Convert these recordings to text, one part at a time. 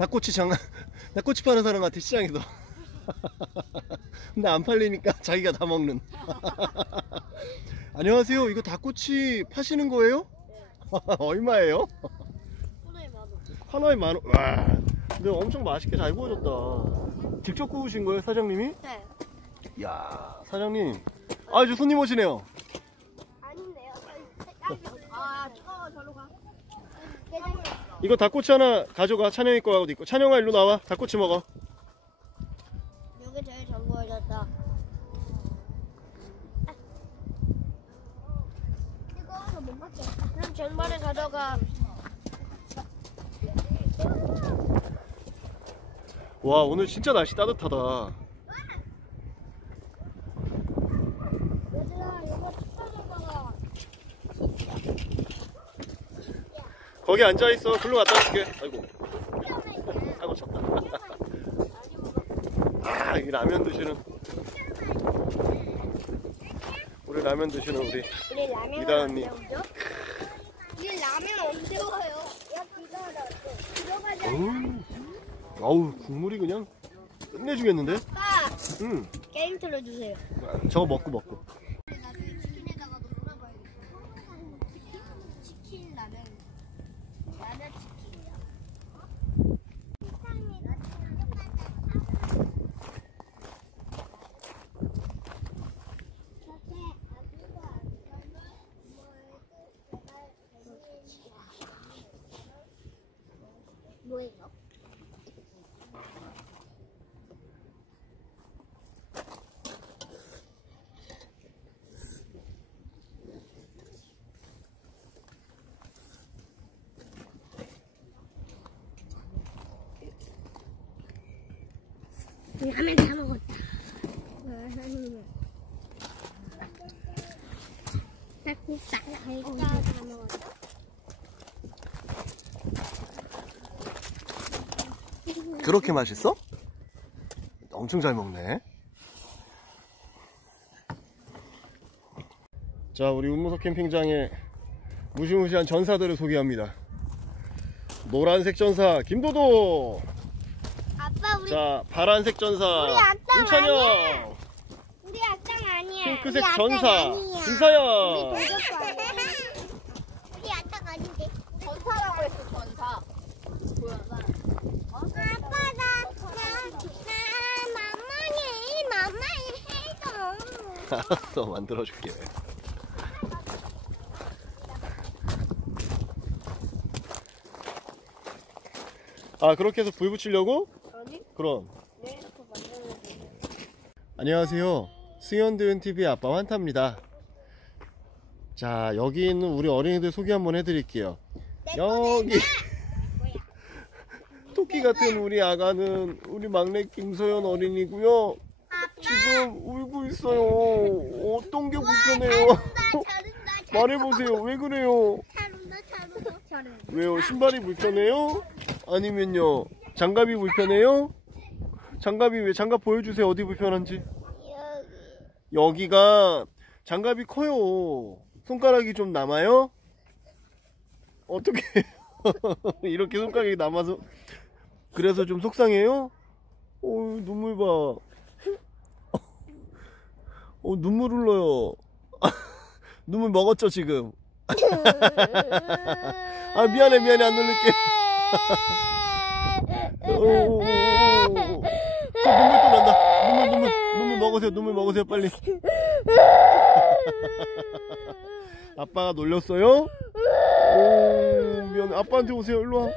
닭꼬치 닭꼬치 파는 사람 같아 시장에서. 근데 안 팔리니까 자기가 다 먹는. 안녕하세요. 이거 닭꼬치 파시는 거예요? 얼마예요? 하나에 10,000원. 와, 근데 엄청 맛있게 잘 구워졌다. 직접 구우신 거예요, 사장님이? 네. 이야, 사장님. 아, 저 손님 오시네요. 아닌데요. 뜨거워. 저로 가. 이거 닭꼬치 하나 가져가. 찬영이 거하고도 있고. 찬영아, 일로 나와. 닭꼬치 먹어. 여기 제일 잘 구워졌다. 뜨거워서 못 먹겠다. 그럼 전말에 가져가. 와, 오늘 진짜 날씨 따뜻하다. 얘들아, 이거 축하해 봐라. 거기 앉아있어. 글로 갖다 줄게. 아이고. 아이고, 쳤다. 아, 이 라면 드시는. 우리 라면 드시는 우리 이다은님. 우리 라면 언제 와요? 야, 들어가자. 아우, 국물이 그냥 끝내주겠는데? 아빠, 응. 게임 틀어주세요. 저거 먹고. 나중에 치킨에다가도 놀아봐야겠다. 치킨 라면. 라면 치킨이야. 뭐예요? 라면 다 먹었다. 닭국밥 다 먹었다. 그렇게 맛있어? 엄청 잘 먹네. 자, 우리 운무석 캠핑장의 무시무시한 전사들을 소개합니다. 노란색 전사 김도도. 아빠, 우리 자, 파란색 전사 우리 악당 임찬영. 아니야. 우리 악당 아니야. 핑크색 우리 악당 전사 아니야. 김사영. 우리 악당 아닌데. 전사라고 했어, 전사. 보여봐. 아빠, 맘마니 해줘. 알았어, 만들어줄게. 아, 그렇게 해서 불 붙이려고? 아니? 그럼. 네, 그거 만들면 돼. 안녕하세요. 수연도연TV의 아빠 환타입니다. 자, 여기 있는 우리 어린이들 소개 한번 해드릴게요. 여기 토끼 같은 우리 아가는 우리 막내 김소연 어린이고요. 지금 울고 있어요. 어떤 게 불편해요? 말해보세요. 왜 그래요? 왜요? 신발이 불편해요? 아니면요, 장갑이 불편해요? 장갑이 왜? 장갑 보여주세요. 어디 불편한지. 여기가 장갑이 커요. 손가락이 좀 남아요? 어떻게 이렇게 손가락이 남아서 그래서 좀 속상해요? 눈물 봐. 눈물 흘러요. 눈물 먹었죠 지금? 아, 미안해 안 누를게. 눈물 또 난다. 눈물 먹으세요 빨리. 아빠가 놀렸어요? 미안해. 아빠한테 오세요. 일로 와.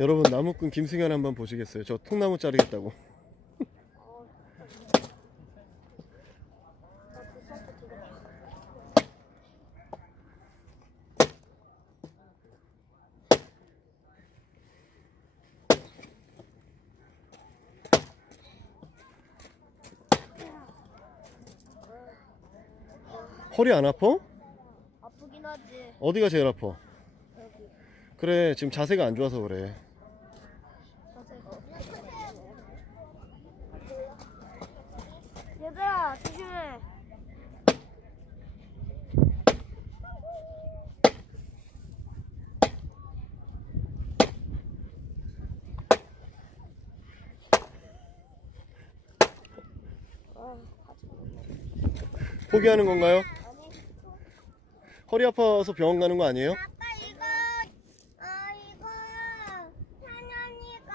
여러분 나무꾼 김승현 한번 보시겠어요? 저 통나무 자르겠다고. 허리 안 아파? 아프긴 하지. 어디가 제일 아파? 여기. 그래, 지금 자세가 안 좋아서 그래. 얘들아 조심해. 포기하는 건가요? 허리 아파서 병원 가는 거 아니에요? 아빠 이거 현현이가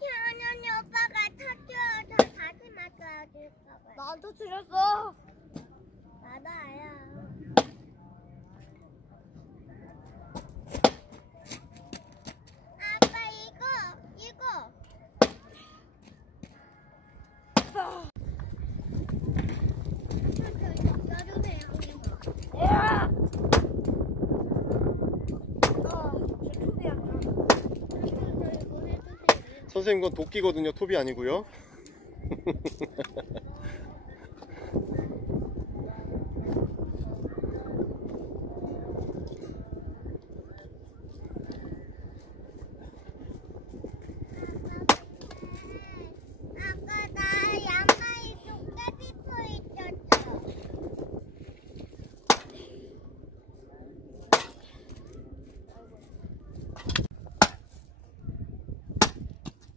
현현이 오빠가 터뜨려서 다시 맞아야 될까봐. 난 터뜨렸어. 맞아요. 아빠 이거. 선생님 건 도끼거든요. 톱이 아니고요. 아까 나 양말이 도깨비 서 있었어.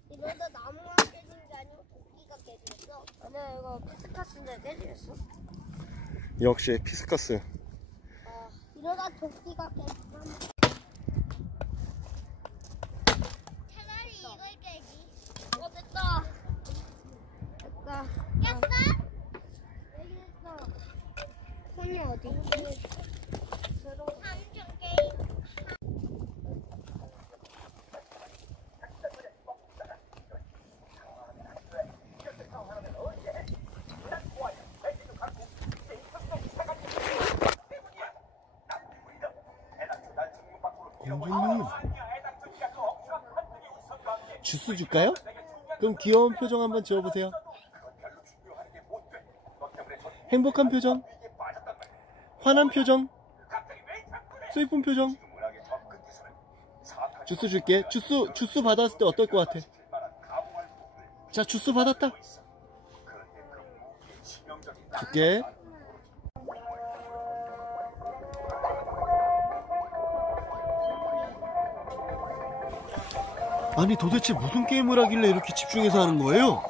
이거도 나무가 깨진 게 아니고 도끼가 깨졌어. 아니야 이거 피스카스인데 깨졌어. 역시 피스카스. 이러다 도끼가 깨졌어. 차라리 이걸 깨지. 됐다. 깼어? 여기 있어. 손이 어디? 삼중 게임. 공주님, 주스 줄까요? 그럼 귀여운 표정 한번 지어보세요. 행복한 표정, 화난 표정, 슬픈 표정. 주스 줄게. 주스 받았을 때 어떨 것 같아? 자, 주스 받았다. 줄게. 아니 도대체 무슨 게임을 하길래 이렇게 집중해서 하는 거예요?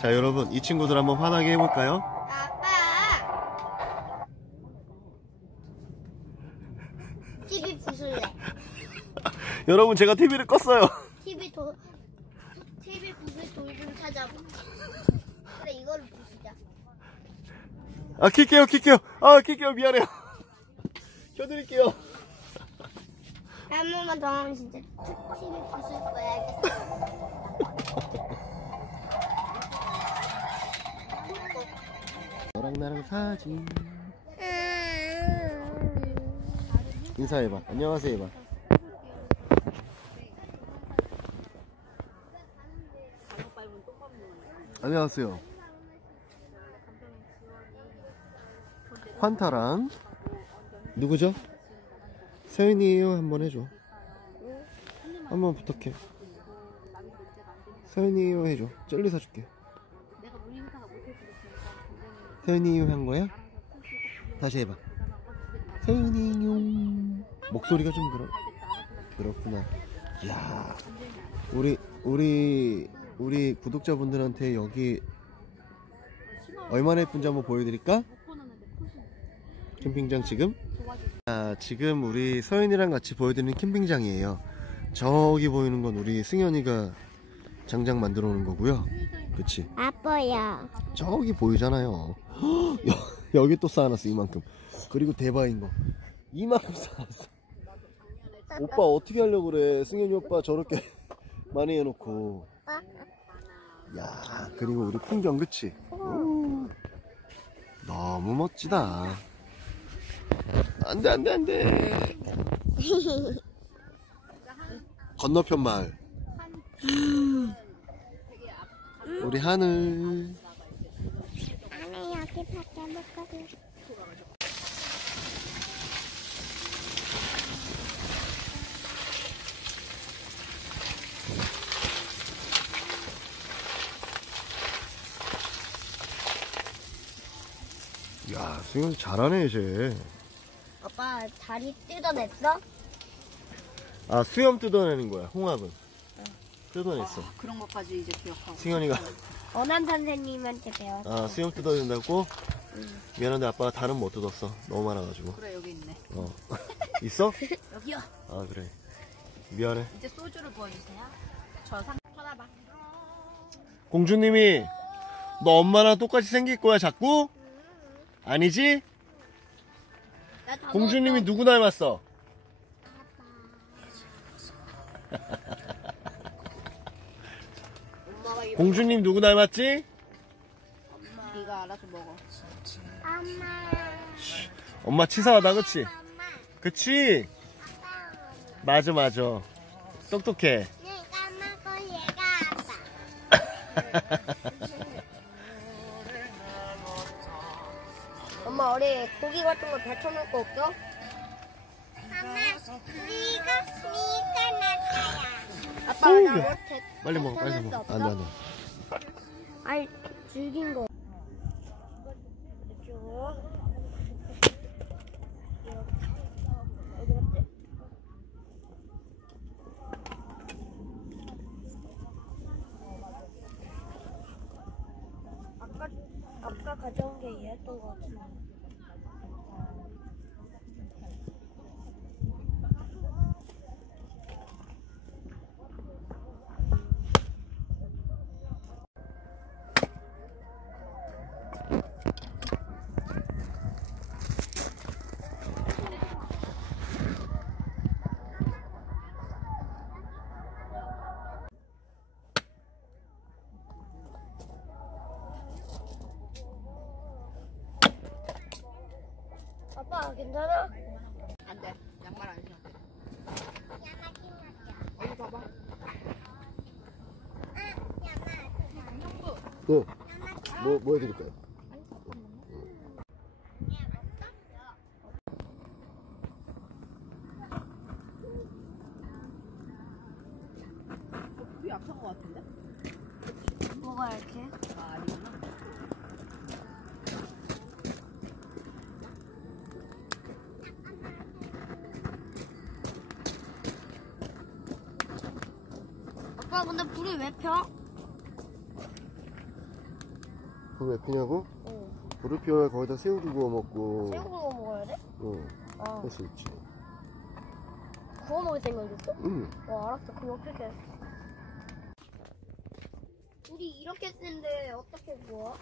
자 여러분 이 친구들 한번 화나게 해볼까요? 아빠 TV 부술래. 여러분 제가 TV를 껐어요. TV 부술 돌 좀 찾아봐. 그래 이거를 부수자. 아 킬게요 미안해요. 켜드릴게요. 한 번만 더 하면 진짜 TV 부술 거야. 알겠어? 너랑 나랑 사진 인사해봐. 안녕하세요 해봐. 안녕하세요. 환타랑 누구죠? 서윤이에요. 한번 해줘. 한번 부탁해. 서윤이에요 해줘. 젤리 사줄게. 서윤이요 한 거야? 다시 해봐. 서윤이요. 목소리가 좀 그렇구나. 이야, 우리 구독자분들한테 여기 얼마나 예쁜지 한번 보여드릴까? 캠핑장 지금? 지금 우리 서윤이랑 같이 보여드리는 캠핑장이에요. 저기 보이는 건 우리 승현이가 장작 만들어 놓은 거고요. 그치? 아빠야. 저기 보이잖아요. 여기 또 쌓아놨어 이만큼. 그리고 대박인 거 이만큼 쌓아놨어. 오빠 어떻게 하려고 그래. 승현이 오빠 저렇게 많이 해놓고. 야, 그리고 우리 풍경 그치? 너무 멋지다. 안돼 안돼 안돼. 건너편 마을. 우리 하늘. 안에 여기 밖에 못 가고. 야, 승현이 잘하네 이제. 아빠 다리 뜯어냈어? 아, 수염 뜯어내는 거야. 홍합은 뜯어냈어. 그런 것까지 이제 기억하고. 승현이가 원한 선생님한테 배웠어. 아, 수염 뜯어낸다고? 미안한데 아빠가 다른 못 뜯었어. 너무 많아가지고. 그래, 여기 있네. 있어? 여기요. 아, 그래. 미안해. 이제 소주를 부어주세요. 쳐다봐. 공주님이 너 엄마랑 똑같이 생길 거야 자꾸? 아니지? 공주님이 누구 닮았어? 공주님 누구 닮았지? 네가 알아서 먹어. 엄마 치사하다 그치? 그치? 맞아 맞아. 똑똑해. 내가 먹고 얘가 아빠. 엄마 우리 고기 같은 거 데쳐놓을 거 없어? 엄마 네가 나타야. 아빠 어우, 나 야. 못해. 빨리 먹어 빨리 먹어. 안돼 안돼. 아이 죽인 거. 아까 가져온 게 얘였던 것 같은데. 아빠 괜찮아? 안 돼. 양말 안 신어. 여기 봐봐. 뭐 해드릴까요? 불이 약한 것 같은데? 뭐가 이렇게? 아, 아니구나. 아빠 근데 불이 왜 펴? 불 왜 피냐고? 응. 불을 피워야 거기다 새우도 구워 먹고. 새우 구워 먹어야 돼? 응. 아, 할 수 있지. 구워 먹을 생각 있어? 응. 알았어. 그럼 어떻게? 우리 이렇게 쓰는데 어떻게 구워?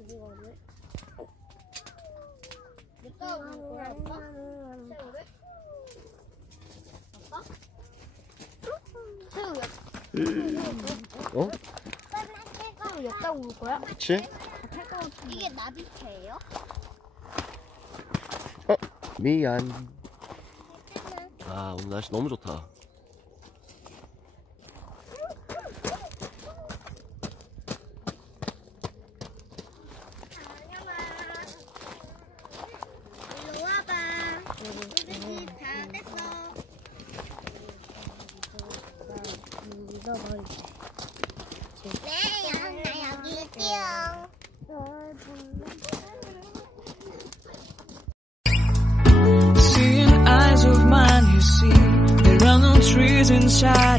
어디가 오네? 이따가 구울 거야, 아빠? 새우를? 아빠? 새우 어? 새우 였다 구울 거야? 그치? 이게 나비채예요? 미안. 아, 오늘 날씨 너무 좋다. 일로 와봐. 우리 집 다 됐어. 네, 나 여기 있지요. Seeing eyes of mine, you see, there are no trees inside.